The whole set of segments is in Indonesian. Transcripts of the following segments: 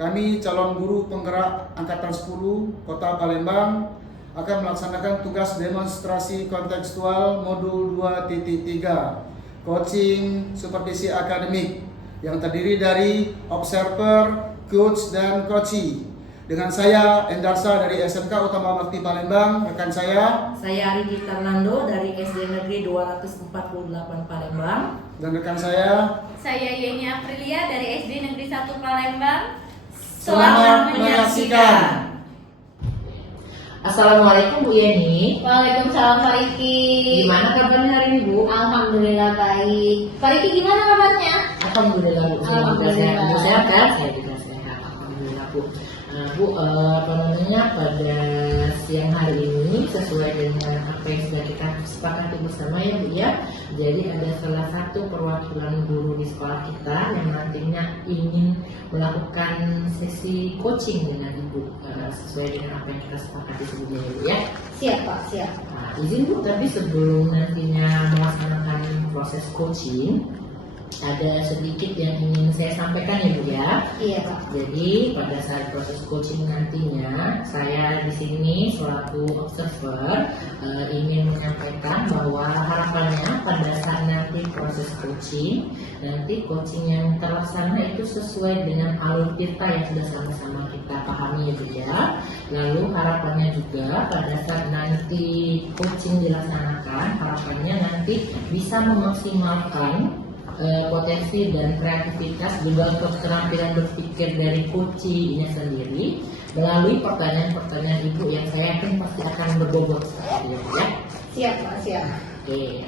kami calon guru penggerak Angkatan 10 Kota Palembang akan melaksanakan tugas demonstrasi kontekstual modul 2.3 coaching supervisi akademik yang terdiri dari observer, coach, dan coachee. Dengan saya Endarsa dari SMK Utama Bakti Palembang, rekan saya Aridi Tarnando dari SD Negeri 248 Palembang, dan rekan saya Yeni Aprilia dari SD Negeri 1 Palembang. Selamat menyaksikan. Assalamualaikum Bu Yeni. Waalaikumsalam Pak Riki. Gimana kabarnya hari ini Bu? Alhamdulillah baik. Pak Riki gimana kabarnya? Alhamdulillah Bu. Alhamdulillah. Saya sehat kan? Saya juga sehat. Alhamdulillah Bu. Nah Bu, pada siang hari ini sesuai dengan apa yang sudah kita sepakati bersama ya Bu ya. Jadi ada salah satu perwakilan guru di sekolah kita yang nantinya ingin melakukan sesi coaching dengan Ibu sesuai dengan apa yang kita sepakati sebelumnya ya Bu ya. Siap Pak, siap. Nah, izin Bu, tapi sebelum nantinya melaksanakan proses coaching, ada sedikit yang ingin saya sampaikan ya Bu ya. Iya Pak. Jadi pada saat proses coaching nantinya, saya di sini selaku observer ingin menyampaikan bahwa harapannya pada saat nanti proses coaching, nanti coaching yang terlaksana itu sesuai dengan alur kita yang sudah sama-sama kita pahami ya Bu ya. Lalu harapannya juga pada saat nanti coaching dilaksanakan, harapannya nanti bisa memaksimalkan potensi dan kreativitas juga keterampilan berpikir dari coaching ini sendiri melalui pertanyaan-pertanyaan Ibu yang saya yakin pasti akan berbobot seperti itu ya. Siap Pak, siap. Oke,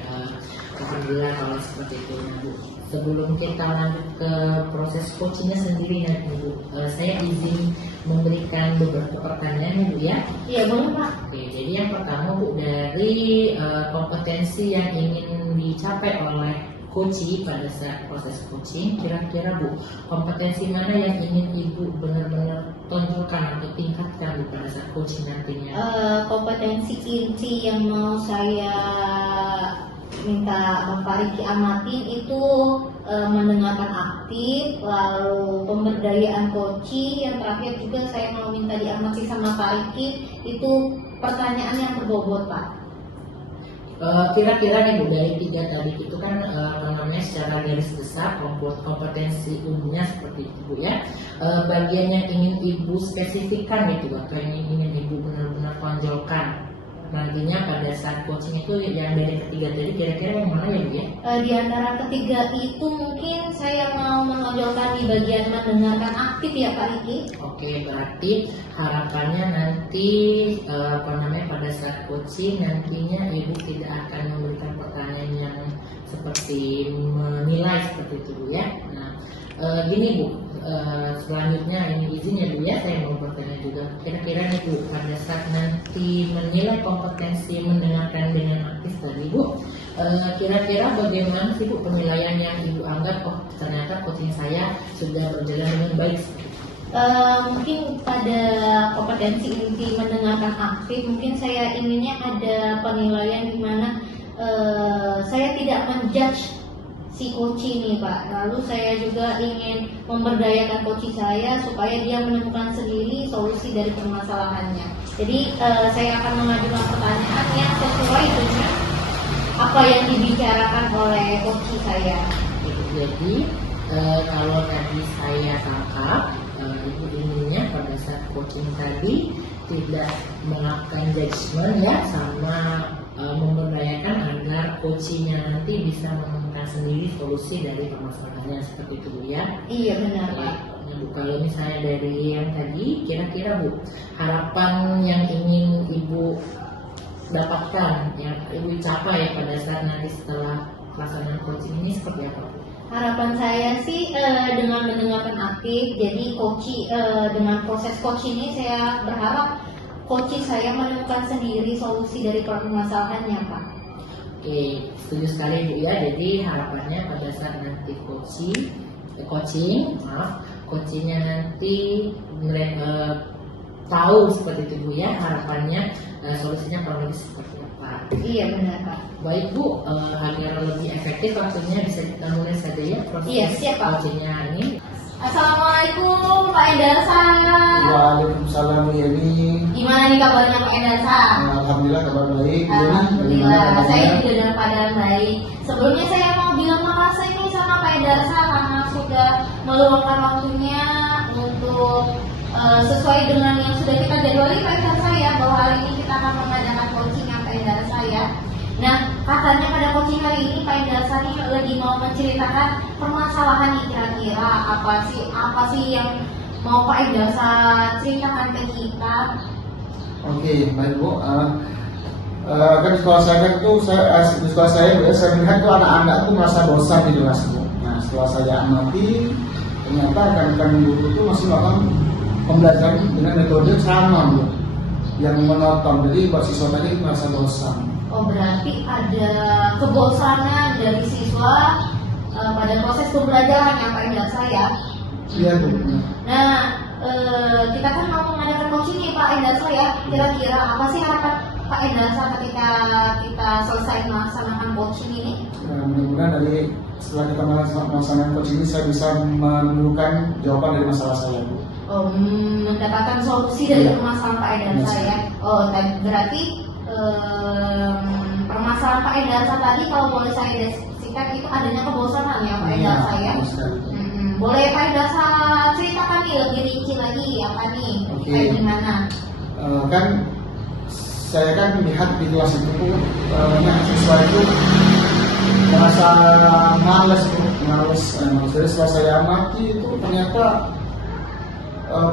alhamdulillah kalau seperti itu ya Bu. Sebelum kita lanjut ke proses coachingnya sendiri ya Bu, saya izin memberikan beberapa pertanyaan ya Bu ya. Iya boleh Pak. Oke, jadi yang pertama Bu, dari kompetensi yang ingin dicapai oleh coaching pada saat proses coaching, kira-kira Bu, kompetensi mana yang ingin Ibu benar-benar tonjolkan atau tingkatkan Bu pada saat coaching nantinya? Kompetensi inti yang mau saya minta Bapak Riki amatin itu mendengarkan aktif, lalu pemberdayaan coaching, yang terakhir juga saya mau minta diamati sama Pak Riki itu pertanyaan yang berbobot Pak. Kira-kira nih Bu, dari tiga tadi itu kan namanya secara garis besar kompetensi umumnya seperti itu Bu ya. Bagian yang ingin Ibu spesifikkan gitu atau yang ingin Ibu benar-benar tonjolkan nantinya pada saat coaching itu yang dari ketiga tadi kira-kira yang mana ya Bu ya? Di antara ketiga itu mungkin saya mau menonjolkan di bagian mendengarkan aktif ya Pak Riki. Oke, berarti harapannya nanti pada saat coaching nantinya Ibu tidak akan memberikan pertanyaan yang seperti menilai seperti itu Bu ya. Nah, gini Bu, selanjutnya ini izin ya Bu ya, saya mau bertanya juga kira-kira nih Bu, pada saat nanti menilai kompetensi mendengarkan dengan aktif tadi Bu, kira-kira bagaimana sih Bu penilaian yang Ibu anggap oh ternyata coaching saya sudah berjalan dengan baik? Mungkin pada kompetensi inti mendengarkan aktif mungkin saya inginnya ada penilaian di mana saya tidak menjudge si coaching nih Pak. Lalu saya juga ingin memberdayakan coaching saya supaya dia menemukan sendiri solusi dari permasalahannya. Jadi saya akan mengajukan pertanyaan yang sesuai dengan apa yang dibicarakan oleh coaching saya. Jadi kalau tadi saya tangkap Ibu inginnya pada saat coaching tadi tidak melakukan judgement ya, sama memberdayakan agar coachingnya nanti bisa menemukan sendiri solusi dari permasalahannya seperti itu Bu ya. Iya benar Pak. Ya, Bu, kalau misalnya dari yang tadi kira-kira Bu, harapan yang ingin Ibu dapatkan yang Ibu capai pada saat nanti setelah pelaksanaan coaching ini seperti apa Bu? Harapan saya sih dengan mendengarkan aktif, jadi dengan proses coaching ini saya berharap coaching saya menemukan sendiri solusi dari permasalahannya Pak. Oke, setuju sekali Bu ya. Jadi harapannya pada saat nanti coachingnya nanti mereka tahu seperti itu Bu ya. Harapannya solusinya kurang lebih seperti apa? Iya benar Pak. Baik Bu, agar lebih efektif waktunya bisa kita mulai saja ya proses Iya, siap, Pak. coachingnya ini. Assalamualaikum Pak Endarsa. Waalaikumsalam Bu Yeni. Gimana nih kabarnya Pak Endarsa? Alhamdulillah kabar baik. Alhamdulillah, saya juga dalam keadaan baik. Sebelumnya saya mau bilang makasih nih sama Pak Endarsa karena sudah meluangkan waktunya untuk sesuai dengan yang sudah kita jadwali Pak Endarsa ya, bahwa hari ini kita akan mengadakan coaching yang Pak Endarsa ya. Nah, katanya pada coaching hari ini Pak Endarsa nih lagi mau menceritakan permasalahan nih, kira-kira apa sih yang mau Pak Endarsa ceritakan ke kita? Oke, baik Bu. Kan di sekolah saya kan tuh di sekolah saya melihat tuh anak-anak tuh merasa bosan di kelas Bu. Nah, setelah saya amati, ternyata rekan-rekan guru tuh masih melakukan pembelajaran dengan metode sama Bu, yang monoton. Jadi buat siswa tadi merasa bosan. Oh, berarti ada kebosanan dari siswa pada proses pembelajaran yang Pak Endarsa ya. Iya Bu. Nah, kita kan mau mengadakan coaching nih Pak Endarsa ya. Kira-kira apa sih harapan Pak Endarsa ketika kita selesai melaksanakan coaching ini? Nah, mudah-mudahan setelah kita melaksanakan coaching ini saya bisa menemukan jawaban dari masalah saya Bu. Mendapatkan solusi dari Iya. permasalahan Pak Endarsa ya. Oh, dan berarti permasalahan Pak Endarsa tadi kalau boleh saya deskripsikan itu adanya kebosanan ya Pak Endarsa ya. betul sekali. Boleh Pak Endarsa ceritakan nih lebih rinci lagi apa nih? Oke. Kayak gimana? Kan saya kan melihat di kelas itu siswa itu merasa males. Jadi setelah saya amati itu ternyata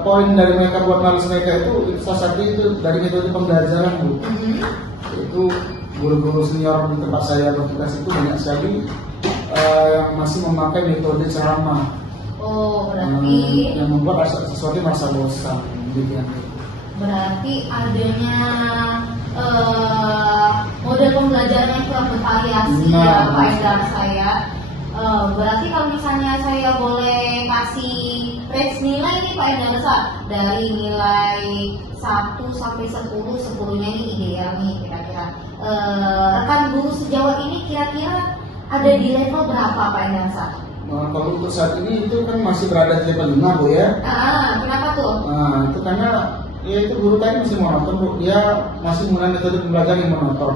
poin dari mereka buat males mereka itu salah satu itu dari metode pembelajaran Bu. Itu guru-guru senior di tempat saya bertugas itu banyak sekali yang masih memakai metode ceramah. Oh, berarti yang membuat sesuatu merasa bosan gitu. berarti adanya model pembelajaran yang kurang bervariasi Nah, ya Pak betul. Endarsa ya. Berarti kalau misalnya saya boleh kasih range nilai nih Pak Endarsa, dari nilai 1 sampai 10, 10-nya ini ideal nih kira-kira. Rekan guru sejauh ini kira-kira ada di level berapa Pak Endarsa? Kalau untuk saat ini itu kan masih berada di level 5 Bu ya. Kenapa tuh? Nah, itu karena ya itu guru tadi masih monoton Bu. Dia masih menggunakan metode pembelajaran yang monoton.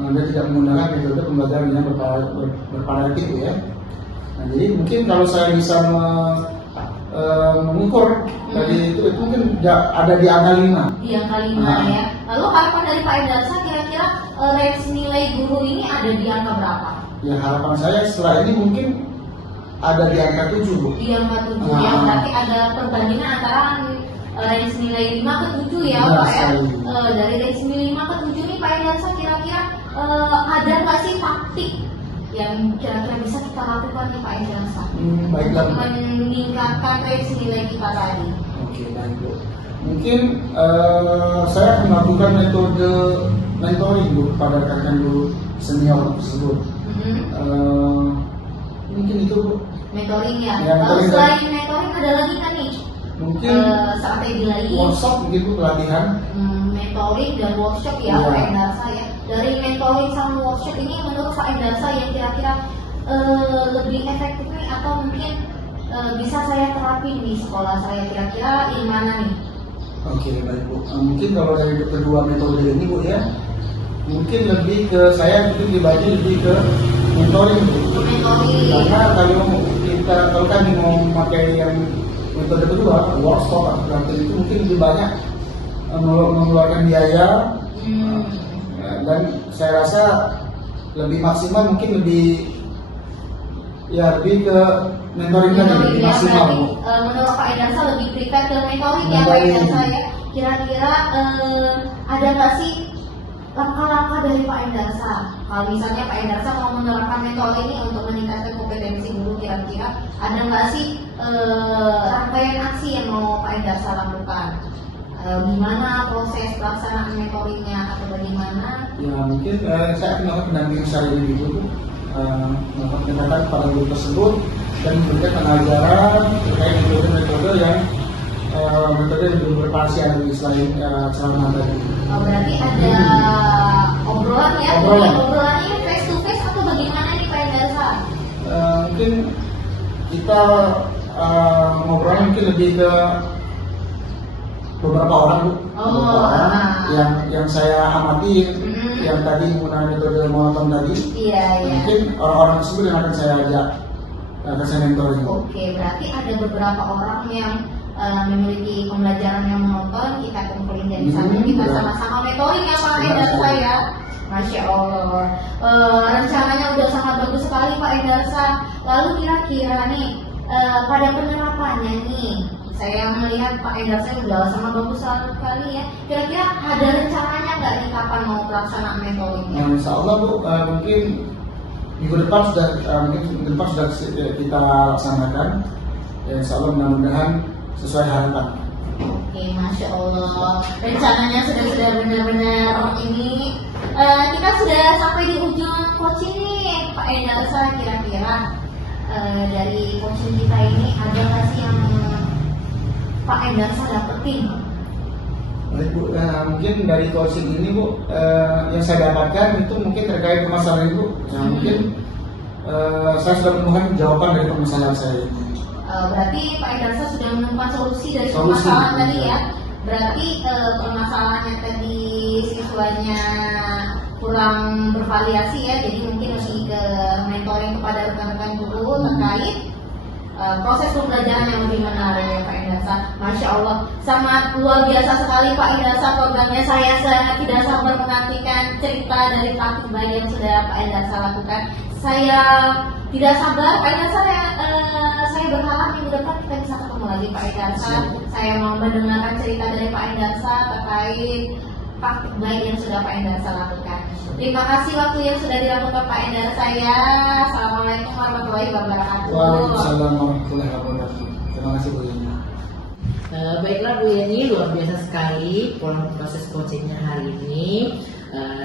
Dia tidak menggunakan metode pembelajaran yang bervariatif Bu ya. Nah, jadi mungkin kalau saya bisa mengukur dari itu mungkin ada di angka 5. Di angka 5 ya. Lalu harapan dari Pak Endarsa kira-kira range nilai guru ini ada di angka berapa? Ya harapan saya setelah ini mungkin ada di angka 7 Bu. Di angka 7 ya, berarti ada perbandingan antara range nilai 5 ke 7 ya Benar Pak ya. sekali. Dari range nilai 5 ke 7 nih Pak Endarsa kira-kira ada nggak sih taktik yang kira-kira bisa kita lakukan nih Pak Endarsa Baiklah Bu. meningkatkan range nilai kita tadi? Oke, baik Bu. Mungkin saya akan melakukan metode mentoring Bu pada rekan guru senior tersebut. Mungkin itu Bu. Mentoring ya. Ya, Lalu mentoring. selain mentoring ada lagi kan nih? Mungkin Strategi lagi. workshop mungkin Bu, pelatihan. Mentoring dan workshop ya Iya. Pak Endarsa ya. Dari mentoring sama workshop ini menurut Pak Endarsa yang kira-kira lebih efektif nih atau mungkin bisa saya terapin di sekolah saya, kira-kira di mana nih? Oke, baik Bu. Mungkin kalau dari kedua metode ini Bu ya, mungkin lebih ke saya mungkin dibagi lebih ke mentoring Bu. Mentoring. Karena kalau kami mau memakai yang metode kedua, workshop atau pelatihan itu mungkin lebih banyak mengeluarkan biaya. Dan saya rasa lebih maksimal mungkin lebih ke mentoring tadi lebih ya, maksimal Bu. berarti, menurut Pak Endarsa lebih prefer ke mentoring ya Pak Mentoring. Endarsa ya. Kira-kira ada nggak sih langkah-langkah dari Pak Endarsa kalau misalnya Pak Endarsa mau menerapkan mentoring ini untuk meningkatkan kompetensi guru, kira-kira ada nggak sih rangkaian aksi yang mau Pak Endarsa lakukan? Gimana proses pelaksanaan mentoringnya atau bagaimana? Ya mungkin saya akan melakukan pendampingan secara individu, melakukan pendekatan kepada guru tersebut dan memberikan pengajaran terkait metode-metode yang bervariasi selain ceramah tadi. Oh, berarti ada obrolan ya? Obrolan. Obrolannya ini face to face atau bagaimana nih Pak Endarsa? Mungkin kita ngobrolnya mungkin lebih ke beberapa orang Bu, beberapa orang yang saya amati, yang tadi menggunakan metode monoton tadi. Iya. Mungkin orang-orang tersebut yang akan saya ajak, akan saya mentoring. Oke, berarti ada beberapa orang yang memiliki pembelajaran yang monoton, kita kumpulin dari sana, kita sama-sama mentoring ya Pak Endarsa ya. Masya Allah, rencananya udah sangat bagus sekali Pak Endarsa. Lalu kira-kira nih pada penerapannya nih, saya melihat Pak Endarsa udah sangat bagus sekali ya. Kira-kira ada rencananya nggak nih kapan mau pelaksanaan mentoringnya? Insya Allah Bu, mungkin minggu depan sudah kita laksanakan. Ya, Insya Allah mudah-mudahan sesuai harapan. Oke, Masya Allah, rencananya sudah benar-benar ini. Kita sudah sampai di ujung coaching nih Pak Endarsa. Kira-kira dari coaching kita ini ada nggak sih yang Pak Endarsa dapetin? Baik Bu, mungkin dari coaching ini Bu, yang saya dapatkan itu mungkin terkait permasalahan Bu. Mungkin saya sudah menemukan jawaban dari permasalahan saya. Berarti Pak Endarsa sudah menemukan solusi dari permasalahan tadi ya. Berarti permasalahannya tadi siswanya kurang bervariasi ya, jadi mungkin lebih ke mentoring kepada rekan-rekan guru terkait proses pembelajaran yang lebih menarik ya Pak Endarsa. Masya Allah, sangat luar biasa sekali Pak Endarsa programnya. Saya sangat tidak sabar menantikan cerita dari praktik baik yang sudah Pak Endarsa lakukan. Saya tidak sabar Pak Endarsa, saya berharap minggu depan kita bisa ketemu lagi Pak Endarsa. Saya mau mendengarkan cerita dari Pak Endarsa terkait praktik baik yang sudah Pak Endarsa lakukan. Terima kasih waktu yang sudah dilakukan Pak Endarsa ya. Assalamualaikum warahmatullahi wabarakatuh. Waalaikumsalam warahmatullahi wabarakatuh. Terima kasih Bu Yeni. Baiklah Bu Yeni, luar biasa sekali proses coachingnya hari ini.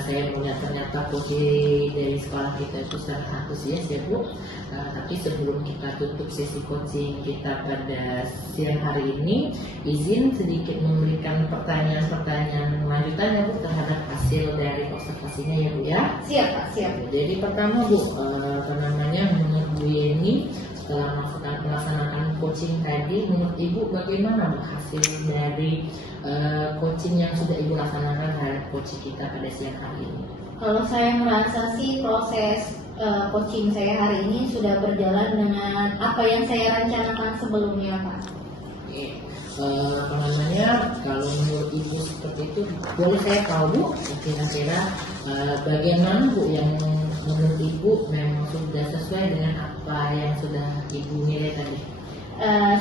Saya melihat ternyata coaching dari sekolah kita itu sangat antusias ya Bu. Tapi sebelum kita tutup sesi coaching kita pada siang hari ini, izin sedikit memberikan pertanyaan-pertanyaan lanjutan ya Bu terhadap hasil dari observasinya ya Bu ya. Siap Pak, siap. Jadi pertama Bu, menurut Bu Yeni setelah melaksanakan coaching tadi, menurut Ibu bagaimana Bu hasil dari coaching yang sudah Ibu laksanakan terhadap coaching kita pada siang hari ini? Kalau saya merasa sih proses coaching saya hari ini sudah berjalan dengan apa yang saya rencanakan sebelumnya Pak. Oke. Kalau menurut Ibu seperti itu, boleh saya tahu Bu kira-kira bagaimana Bu yang menurut Ibu memang sudah sesuai dengan apa yang sudah Ibu nilai tadi?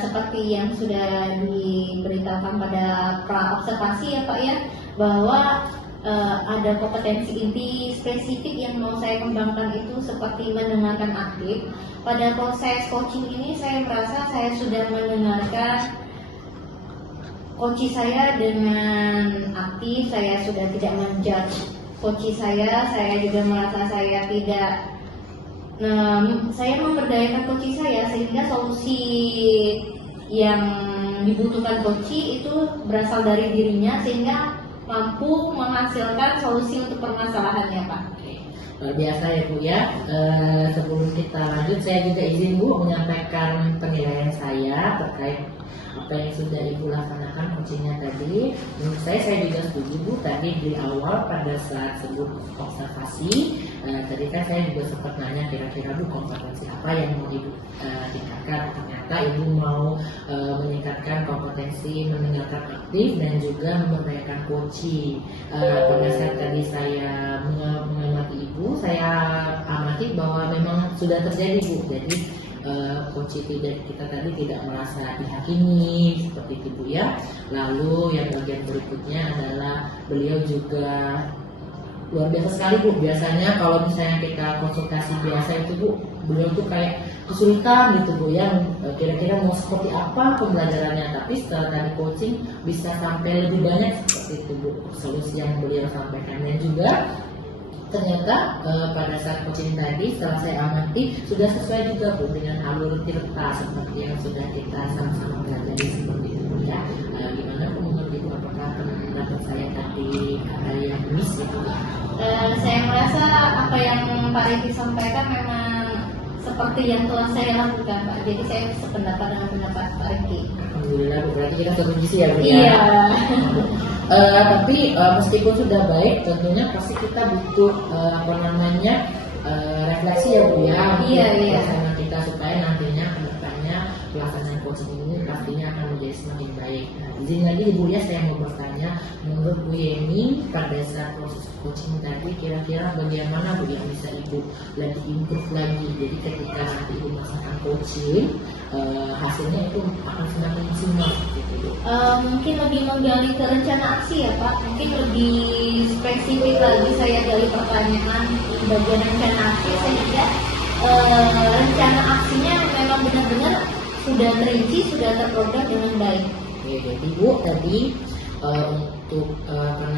Seperti yang sudah diberitakan pada pra observasi ya Pak ya, bahwa ada kompetensi inti spesifik yang mau saya kembangkan itu seperti mendengarkan aktif. Pada proses coaching ini saya merasa saya sudah mendengarkan coach saya dengan aktif, saya sudah tidak menjudge coach saya juga merasa saya tidak saya memberdayakan coach saya sehingga solusi yang dibutuhkan coach itu berasal dari dirinya sehingga mampu menghasilkan solusi untuk permasalahannya Pak. Luar biasa ya Bu ya. Sebelum kita lanjut, saya juga izin Bu menyampaikan penilaian saya terkait apa yang sudah Ibu laksanakan coachingnya tadi. Menurut saya juga setuju Bu tadi di awal pada saat sebut observasi. Tadi kan saya juga sempat nanya kira-kira Bu kompetensi apa yang mau Ibu tingkatkan. Ternyata Ibu mau meningkatkan kompetensi mendengarkan aktif dan juga memberdayakan coaching. Pada saat tadi saya mengamati Ibu, saya amati bahwa memang sudah terjadi Bu. Jadi coach kita tadi tidak merasa dihakimi seperti itu Bu ya. Lalu yang bagian berikutnya adalah beliau juga luar biasa sekali Bu. Biasanya kalau misalnya kita konsultasi biasa itu Bu, beliau tuh kayak kesulitan gitu Bu ya, kira-kira mau seperti apa pembelajarannya. Tapi setelah tadi coaching bisa sampai lebih banyak seperti itu Bu solusi yang beliau sampaikan. Dan juga ternyata pada saat coaching tadi setelah saya amati sudah sesuai juga Bu dengan alur tirta seperti yang sudah kita sama-sama pelajari seperti itu Bu ya. Gimana Bu menurut Ibu, apakah pendapat saya tadi ada yang miss gitu? Saya merasa apa yang Pak Riki sampaikan memang seperti yang telah saya lakukan Pak. Jadi saya sependapat dengan pendapat Pak Riki. Alhamdulillah Bu, berarti kita satu visi ya Bu ya. Iya. Tapi meskipun sudah baik, tentunya pasti kita butuh refleksi ya Bu ya. Iya, untuk iya. pelaksanaan kita supaya nantinya kedepannya pelaksanaan coaching ini pastinya akan menjadi semakin baik. Nah, izin lagi Bu ya, saya mau bertanya, menurut Bu Yeni pada saat proses coaching tadi kira-kira bagaimana Bu yang bisa Ibu lagi improve lagi? Jadi ketika nanti Ibu melaksanakan coaching, hasilnya itu akan semakin maksimal gitu Bu. Mungkin lebih menggali ke rencana aksi ya Pak. Mungkin lebih spesifik lagi saya gali pertanyaan di bagian rencana aksi sehingga rencana aksinya memang benar-benar sudah terinci, sudah terprogram dengan baik. Oke, jadi Bu tadi untuk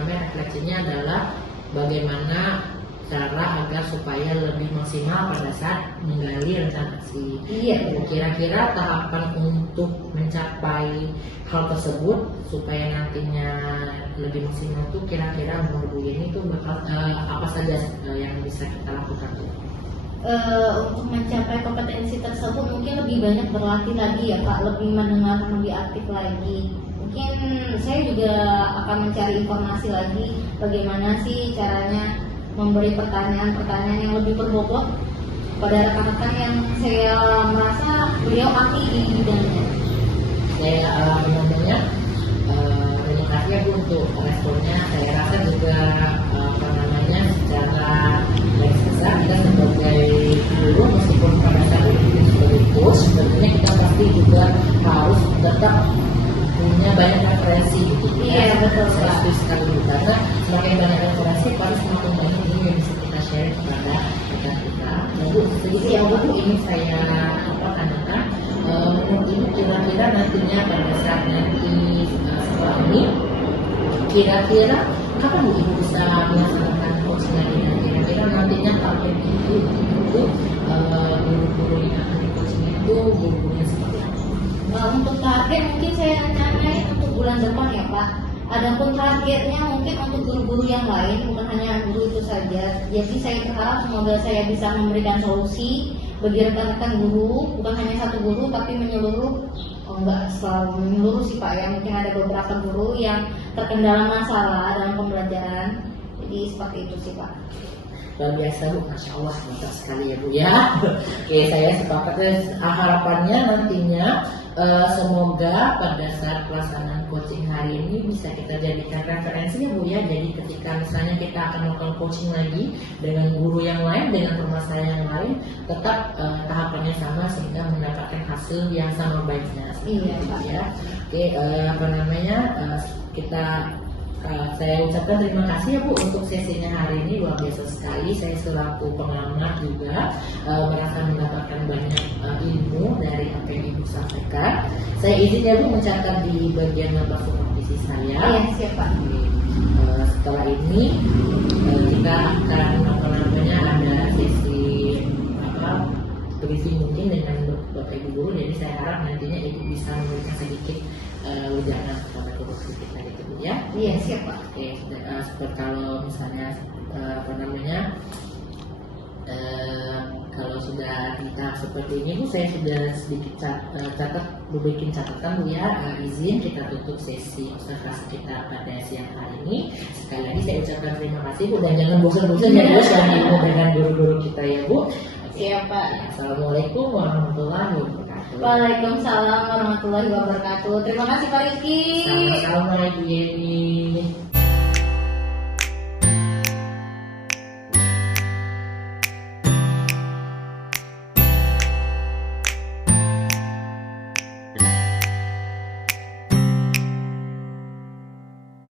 refleksinya adalah bagaimana cara agar supaya lebih maksimal pada saat menggali rencana aksi. Iya. Kira-kira tahapan untuk mencapai hal tersebut supaya nantinya lebih maksimal itu kira-kira menurut Bu Yeni itu bakal apa saja yang bisa kita lakukan Bu? Untuk mencapai kompetensi tersebut mungkin lebih banyak berlatih lagi ya Pak, lebih mendengar, lebih aktif lagi. Mungkin saya juga akan mencari informasi lagi bagaimana sih caranya memberi pertanyaan-pertanyaan yang lebih berbobot pada rekan-rekan yang saya merasa beliau ahli di bidangnya. Saya namanya terima kasih ya Bu untuk responnya. Saya rasa juga secara garis besar kita sebagai guru meskipun pada saat ini sebagai coach tentunya kita pasti juga harus tetap punya banyak referensi gitu. Iya, betul, Pak. Seperti sekali Bu, karena semakin banyak referensi pasti semakin banyak ini yang bisa kita share kepada rekan kita. Nah Bu, sedikit ya Bu, ini saya tanyakan menurut Ibu kira-kira nantinya pada saat nanti setelah ini kira-kira kapan Bu Ibu bisa melaksanakan coaching lagi dan kira-kira nantinya target Ibu untuk guru-guru yang akan di coaching itu guru-gurunya seperti apa? Untuk target mungkin saya rencanai untuk bulan depan ya Pak. Adapun targetnya mungkin untuk guru-guru yang lain, bukan hanya guru itu saja. Jadi saya berharap semoga saya bisa memberikan solusi bagi rekan-rekan guru, bukan hanya satu guru tapi menyeluruh. Enggak selalu menyeluruh sih Pak ya. Mungkin ada beberapa guru yang terkendala masalah dalam pembelajaran. Jadi seperti itu sih Pak. Luar biasa Bu, Masya Allah, mantap sekali ya Bu ya. Oke, saya sepakat harapannya nantinya semoga pada saat pelaksanaan coaching hari ini bisa kita jadikan referensi ya Bu ya. Jadi ketika misalnya kita akan melakukan coaching lagi dengan guru yang lain, dengan permasalahan yang lain, tetap tahapannya sama sehingga mendapatkan hasil yang sama baiknya. Iya Pak Ya. Oke, saya ucapkan terima kasih ya Bu untuk sesinya hari ini, luar biasa sekali. Saya selaku pengamat juga merasa mendapatkan banyak ilmu dari apa yang Ibu sampaikan. Saya izin ya Bu mencatat di bagian nomor supervisi saya. Iya siap Pak. Setelah ini kita akan ada sesi briefing mungkin dengan Bapak Ibu guru. Jadi saya harap nantinya Ibu bisa memberikan sedikit wejangan kepada guru kita gitu Bu ya. Iya siap Pak. Oke, seperti kalau misalnya kalau sudah di tahap seperti ini Bu, saya sudah sedikit bikin catatan Bu ya. Izin kita tutup sesi observasi kita pada siang hari ini. Sekali lagi saya ucapkan terima kasih Bu, dan jangan bosan-bosan ya Bu selama dengan guru-guru kita ya Bu. Siap Pak. Assalamualaikum warahmatullahi wabarakatuh. Waalaikumsalam warahmatullahi wabarakatuh. Terima kasih Pak Rizky. Sama-sama Ibu Yeni.